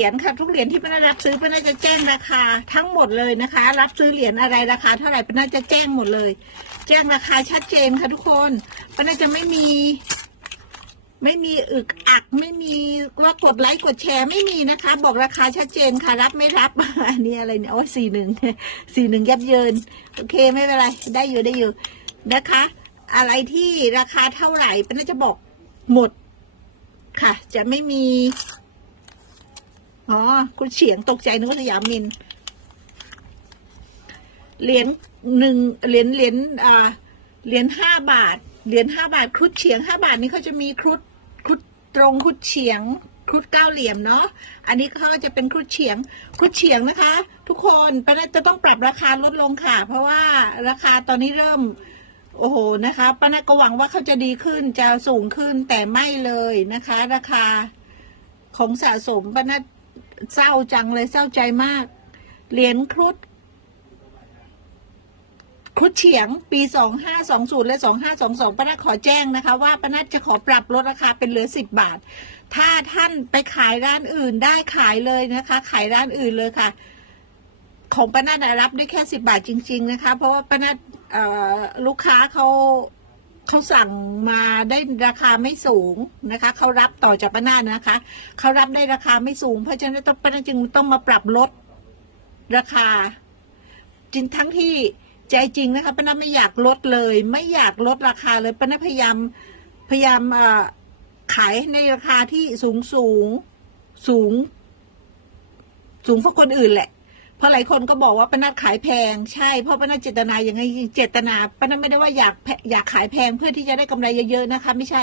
เหรียญค่ะทุกเหรียญที่ป้านารับซื้อป้านาจะแจ้งราคาทั้งหมดเลยนะคะ รับซื้อเหรียญอะไรราคาเท่าไหร่ป้านาจะแจ้งหมดเลย แจ้งราคาชัดเจนค่ะทุกคนป้านาจะไม่มี ไม่มีอึกอักไม่มีว่ากดไลค์กดแชร์ไม่มีนะคะ บอกราคาชัดเจนค่ะ รับไม่รับอันนี้อะไรเนี่ยโอ้สี่หนึ่งสี่หนึ่งยับเยินโอเคไม่เป็นไรได้อยู่ได้อยู่นะคะ อะไรที่ราคาเท่าไหร่ป้านาจะบอกหมดค่ะ จะไม่มี อ๋อ คุณเฉียงตกใจนึกว่าสยามมิน เหรียญหนึ่งเหรียญเหรียญอ่าเหรียญห้าบาท เหรียญห้าบาทครุฑเฉียงห้าบาทนี่เขาจะมีครุฑครุฑตรงครุฑเฉียงครุฑเก้าเหลี่ยมเนาะ อันนี้เขาจะเป็นครุฑเฉียง ครุฑเฉียงนะคะ ทุกคนปจะต้องปรับราคาลดลงค่ะ เพราะว่าราคาตอนนี้เริ่ม โอ้โหนะคะป้านาก็หวังว่าเขาจะดีขึ้นจะสูงขึ้นแต่ไม่เลยนะคะ ราคาของสะสมป้านา เศร้าจังเลยเศร้าใจมาก เหรียญครุฑครุฑเฉียงปีสองห้าสองศูนย์และสองห้าสองสองป้านาขอแจ้งนะคะ ว่าป้านาจะขอปรับลดราคาเป็นเหลือสิบบาท ถ้าท่านไปขายร้านอื่นได้ขายเลยนะคะ ขายร้านอื่นเลยค่ะ ของป้านานะรับได้แค่สิบาทจริง ๆ นะคะ เพราะว่าป้านาเอ่อลูกค้าเขา เขาสั่งมาได้ราคาไม่สูงนะคะเขารับต่อจากป้านานะคะเขารับได้ราคาไม่สูง เพราะฉะนั้นต้องป้านาจึงต้องมาปรับลดราคา จริงทั้งที่ใจจริงนะคะป้านาไม่อยากลดเลย ไม่อยากลดราคาเลยป้านาพยายามพยายามขายในราคาที่สูงสูงสูง สูงกว่าคนอื่นแหละ เพราะหลายคนก็บอกว่าป้านัดขายแพงใช่เพราะป้านัดเจตนาอย่างไงเจตนาป้านัดไม่ได้ว่าอยากอยากขายแพงเพื่อที่จะได้กำไรเยอะๆนะคะ ไม่ใช่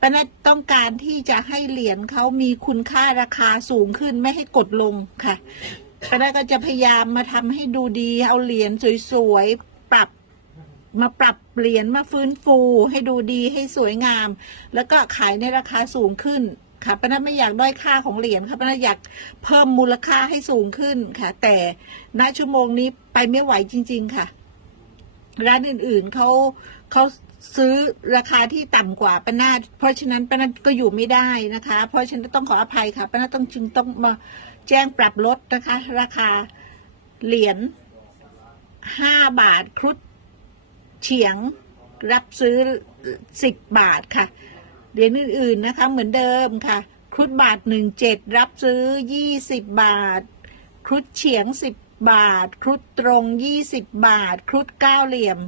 ป้านัดต้องการที่จะให้เหรียญเขามีคุณค่าราคาสูงขึ้นไม่ให้กดลงค่ะป้านัดก็จะพยายามมาทำให้ดูดีเอาเหรียญสวยๆปรับมาปรับเหรียญมาฟื้นฟูให้ดูดีให้สวยงาม แล้วก็ขายในราคาสูงขึ้น ค่ะป้านัทไม่อยากด้อยค่าของเหรียญค่ะป้านัทอยากเพิ่มมูลค่าให้สูงขึ้นค่ะ แต่ณชั่วโมงนี้ไปไม่ไหวจริง ๆ ค่ะ ร้านอื่นๆเขาเขาซื้อราคาที่ต่ำกว่าป้านาเพราะฉะนั้นป้านาก็อยู่ไม่ได้นะคะ เพราะฉะนั้นต้องขออภัยค่ะป้านาต้องจึงต้องมาแจ้งปรับลดนะคะ ราคาเหรียญห้าบาทครุฑเฉียงรับซื้อสิบบาทค่ะ เหรียญอื่นๆนะคะเหมือนเดิมค่ะ ครุฑบาทหนึ่งเจ็ดรับซื้อยี่สิบบาท ครุฑเฉียงสิบบาท ครุฑตรงยี่สิบบาท ครุฑเก้าเหลี่ยม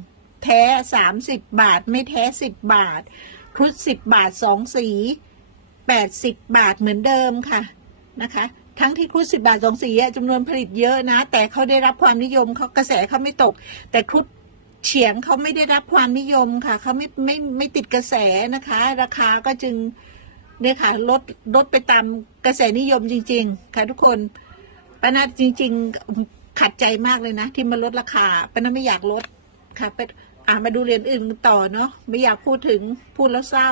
แท้สามสิบบาท ไม่แท้สิบบาท ครุฑสิบบาทสองสีแปดสิบบาทเหมือนเดิมค่ะนะคะทั้งที่ครุฑสิบบาทสองสีจำนวนผลิตเยอะนะ แต่เขาได้รับความนิยมเขากระแสเขาไม่ตก แต่ครุฑ เฉียงเขาไม่ได้รับความนิยมค่ะเขาไม่ไม่ไม่ติดกระแสนะคะ ราคาก็จึงเนี่ยค่ะลดลดไปตามกระแสนิยมจริง ๆ ค่ะทุกคนป้านาจริง ๆขัดใจมากเลยนะ ที่มาลดราคาป้านาไม่อยากลดค่ะไปอ่ามาดูเหรียญอื่นต่อเนาะไม่อยากพูดถึงพูดแล้วเศร้า